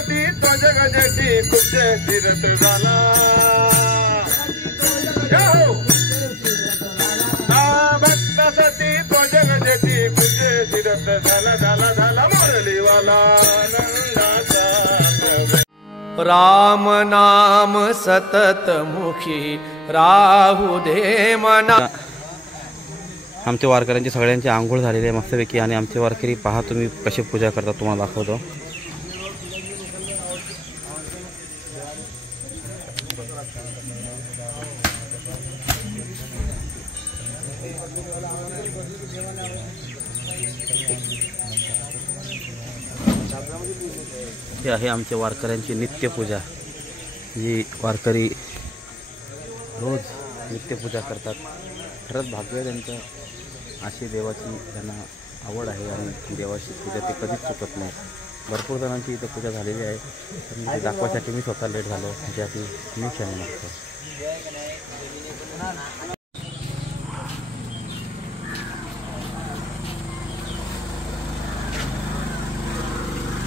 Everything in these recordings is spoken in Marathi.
भक्तासाठी तो जगजेठी कुठे फिरत झाला भक्तासाठी तो जगजेठी कुठे फिरत झाला झाला झाला मुरलीवाला नंदाचा राम नाम सतत मुखी राहू दे मना। आमच्या वारकऱ्यांची सगळ्यांची आंघोळ झालेली आहे मस्तपैकी आणि आमचे वारकरी पहा तुम्ही कशी पूजा करतात तुम्हाला दाखवतो। हे आहे आमच्या वारकऱ्यांची नित्यपूजा जी वारकरी रोज नित्यपूजा करतात। खरंच भाग्य त्यांचं अशी देवाची त्यांना आवड आहे आणि देवाची पूजा ते कधीच चुकत नाही। भरपूर जणांची इथं पूजा झालेली आहे पण ते दाखवायसाठी मी स्वतः लेट झालो ज्यासाठी मी क्षमा मागतो।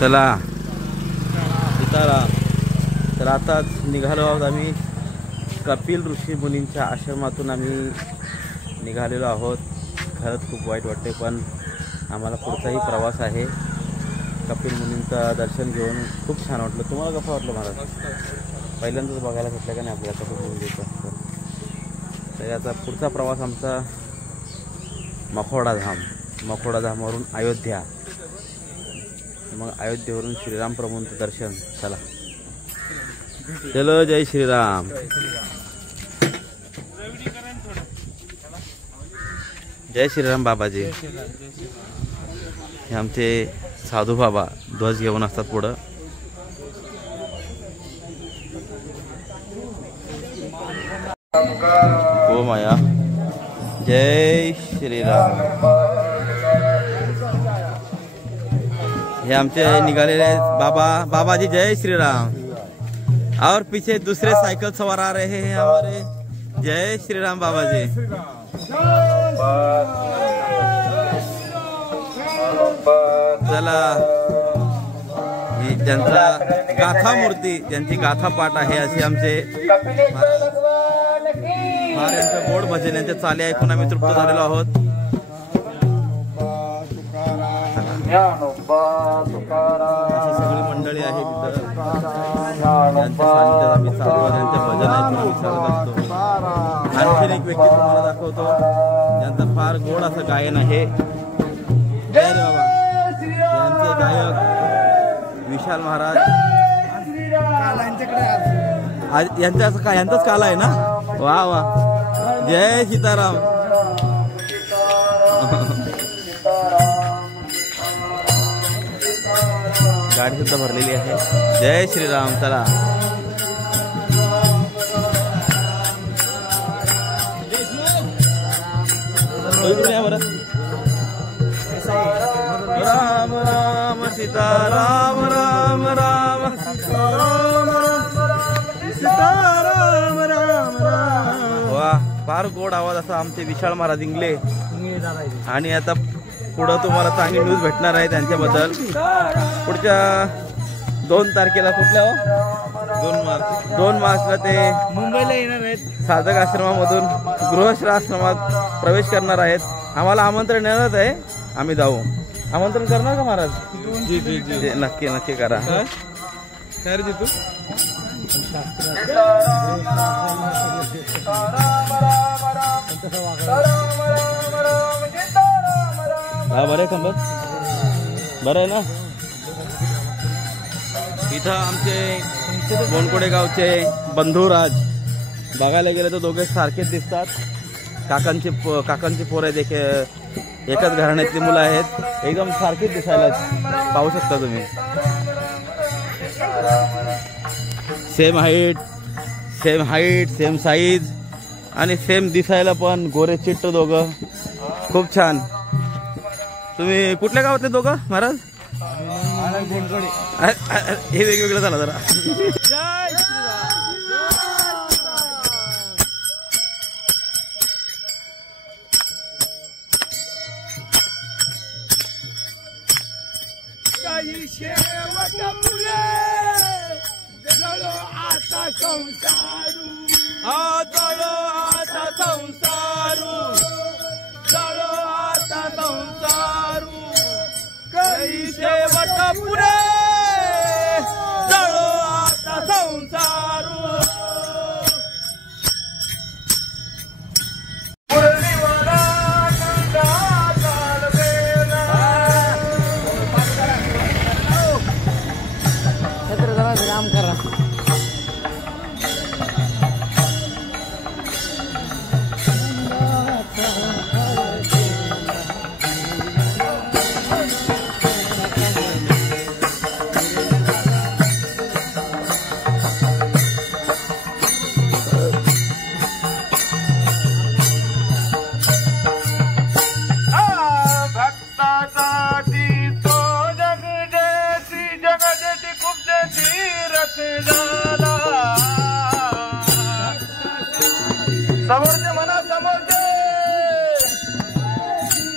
चला तर आताच निघालो आहोत आम्ही कपिल ऋषी मुनींच्या आश्रमातून आम्ही निघालेलो आहोत। खरंच खूप वाईट वाटते पण आम्हाला पुढचाही प्रवास आहे। कपिल मुनींचं दर्शन घेऊन खूप छान वाटलं। तुम्हाला कसं वाटलं महाराज? पहिल्यांदाच बघायला भेटलं का नाही आपल्याला कपिल मुनींचं असतं। तर याचा पुढचा प्रवास आमचा मखोडा धामवरून अयोध्या, मग अयोध्येवरून श्रीराम प्रभूंचं दर्शन। चला चलो जय श्रीराम। जय श्रीराम बाबाजी। हे आमचे साधू बाबा ध्वज घेऊन असतात पुढं। हो माया जय श्रीराम। हे आमचे निघालेले बाबाजी जय श्रीराम। और पीछे दूसरे साइकिल सवार आ रहे हैं हमारे। जय श्रीराम बाबाजी। चला ही ज्यांचा गाथा मूर्ती ज्यांची गाथा पाठ आहे अशी आमचे महाराजांचं गोड भजन यांच्या चाली ऐकून आम्ही तृप्त झालेलो आहोत। अशी सगळी मंडळी आहे तिथं त्यांच्या सानिध्यात आम्ही चालू त्यांचे भजन ऐकून आम्ही चालत असतो। आणखीन एक व्यक्ती तुम्हाला दाखवतो ज्यांचं फार गोड असं गायन आहे। जय रे बाबा। यांचे गायक विशाल महाराज यांचाच काला आहे ना। वा वा जय सीताराम। गाडी सुद्धा भरलेली आहे। जय श्रीराम। चला राम राम सीता राम राम राम सीता राम राम राम। वा फार गोड आवाज असा आमचे विशाल महाराज इंगले। आणि आता पुढं तुम्हाला चांगली न्यूज भेटणार आहे त्यांच्याबद्दल। पुढच्या 2 तारखेला कुठल्या 2 मार्चला ते मुंबईला येणार आहेत। साधक आश्रमामधून गृहश्राश्रमात प्रवेश करणार आहेत। आम्हाला आमंत्रण येणार आहे आम्ही जाऊ। आमंत्रण करणार का महाराज? जी जी जी नक्की नक्की करा। काय रे तू हा बरं खंबत बरं आहे ना। इथं आमचे बोनकोडे गावचे बंधुराज बघायला गेले तर दोघे सारखेच दिसतात। काकांची पोरं एकच घराण्यातली मुलं आहेत। एकदम सारखेच दिसायला पाहू शकता तुम्ही। सेम हाईट सेम साईज आणि सेम दिसायला पण गोरे चिट्ट दोघं खूप छान। तुम्ही कुठल्या गावातले दोघं महाराज? हे वेगवेगळं झालं जरा। जय श्रीराम। संसारू जळो आता संसारू जळो आता संसारू काही शेवट पुरे जळो आता संसारू मुरलीवाला नंदा चालवेला राम करा भक्तासाठी तो जगदेशी जगदेशी खूप तीरथ झाला समोरचे म्हणा समोरचे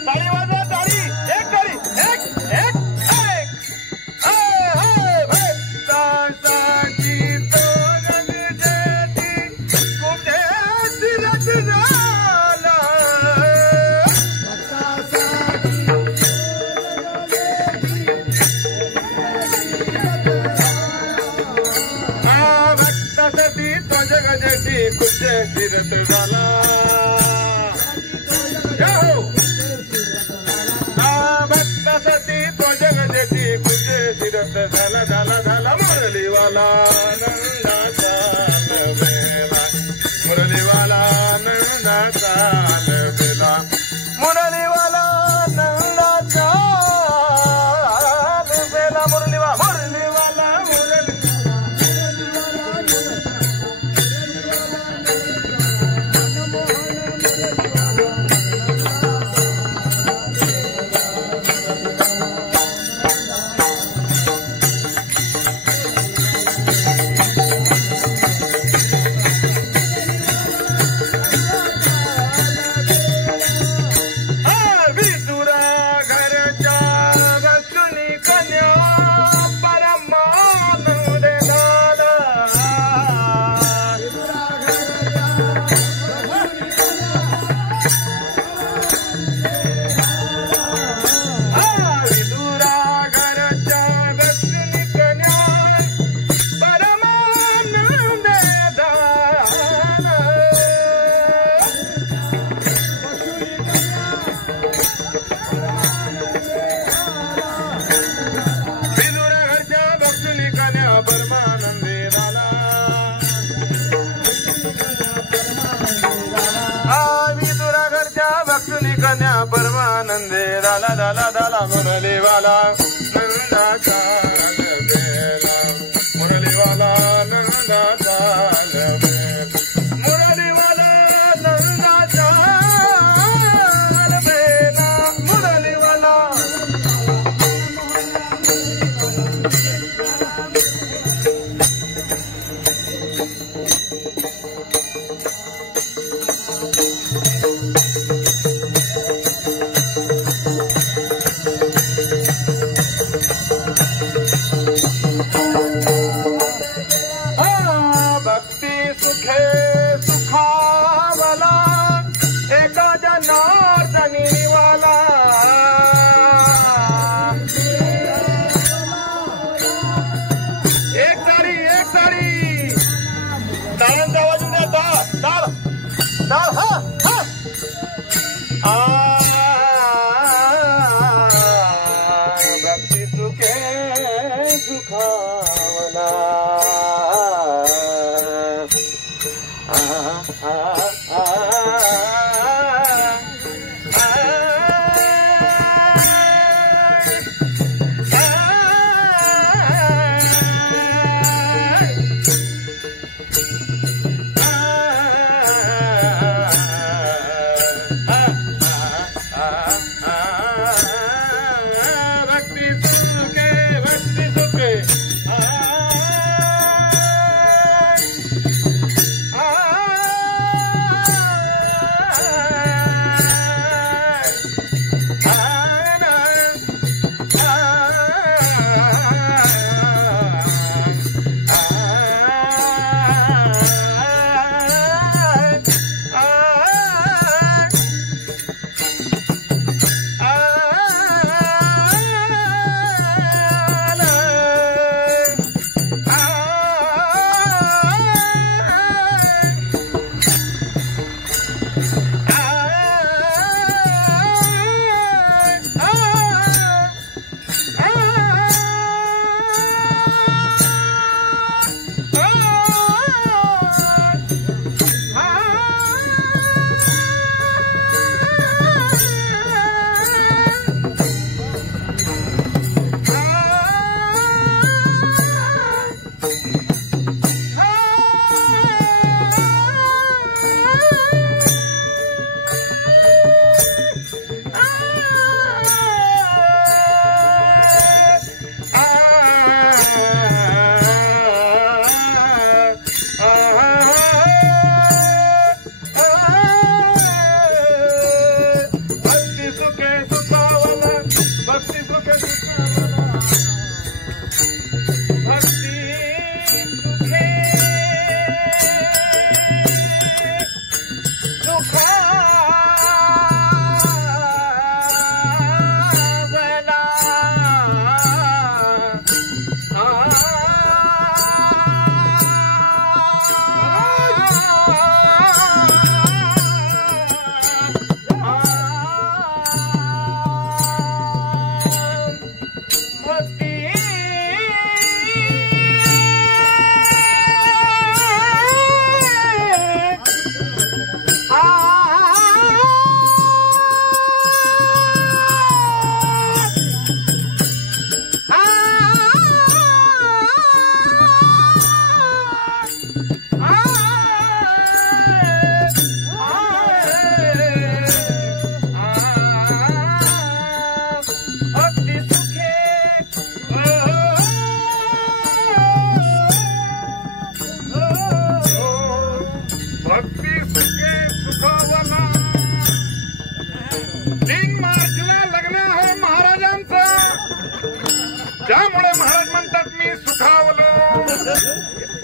टाळी वाजवा टाळी एक टाळी एक एक एक भक्तासाठी तो जगदेशी खूप तीरथ झाला भक्तासाठी तो जगदेशी खुश तीरथ झाला भक्तासाठी तो जगदेशी खुश तीरथ झाला झाला झाला मुरलीवाला नंदाचा बेला मुरलीवाला नंदाचा बेला मुरलीवाला नंदाचा बेला मुरलीवाला मुरलीवाला मुरली विदुरा घरच्या बसुनी कन्या परमानंद दादा विदुरा घरच्या बसुनी कन्या परमानंद दादा विदुरा घरच्या भक्तुनी कन्या परमानंदे झाला विदुरा घरच्या भक्तुनी कन्या परमानंदे झाला झाला झाला मुरलीवाला नंदाचा बेला मुरलीवाला नंदाचा बेला मुरलीवाला नंदाचा बेला मुरलीवाला भक्ती सुखे सुखावला एका जनार्दनी वाला एक तारी टाळांचा आवाज द्या टाळ टाळ हा भक्ती सुखे सुखावला भक्ती सुखे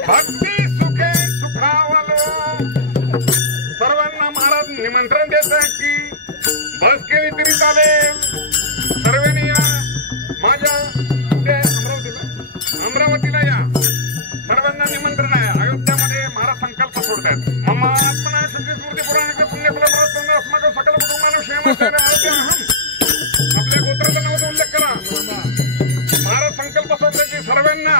भक्ती सुखे सुखावलो. सर्वांना महाराज निमंत्रण देतात की बस केली तरी चालेल, सर्वांनी या माझ्या अमरावतीला या, सर्वांना निमंत्रण आहे. अयोध्यामध्ये महाराज संकल्प सोडतात. मम आत्मना शक्ती स्मृती पुराणाचे पुण्यफल प्राप्त अस्माकं सकल कुटुंबानं क्षेम आपल्या गोत्राचा नावाचा उल्लेख करा. महाराज संकल्प सोडतात की सर्वांना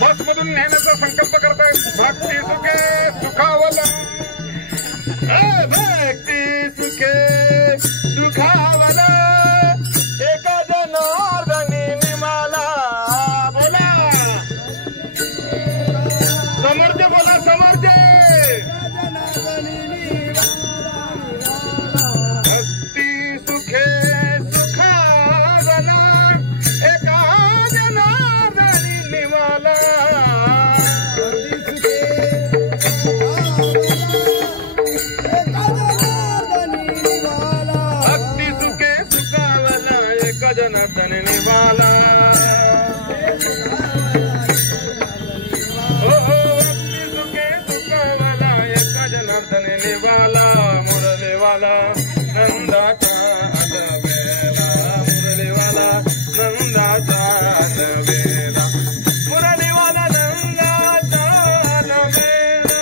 बस मधून नेण्याचा संकल्प करतायत. भक्ती सुखे सुखावला, भक्ती सुखे सुखावला, एका जनार्दनी निमाला. बोला समर्थ, बोला समर्थ. भक्ती सुखे सुखावला, एका जनार्दनी निमाला. भक्ती सुखे सुखावला, एका जनार्दनी निमाला. निवाला मुरलीवाला नंदाचा अलबेला, मुरलीवाला नंदाचा अलबेला, मुरलीवाला नंदाचा अलबेला.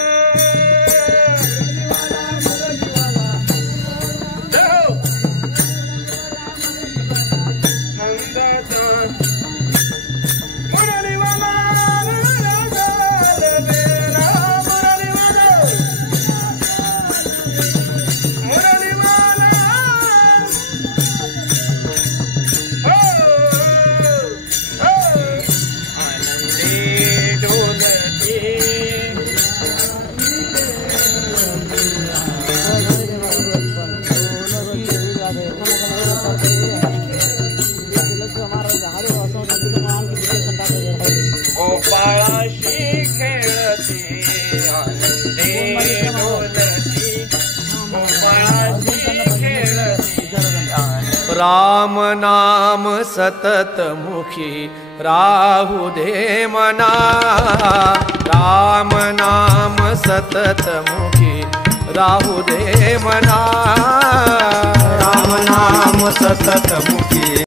नंदाचा मुरलीवाला नंदाचा अलबेला, गोपाळाशी खेळती आनंदी डोलती, गोपाळाशी खेळती. राम नाम सतत मुखी राहू दे मना, राम नाम सतत मुखी राहू दे मना, राम नाम सतत मुखी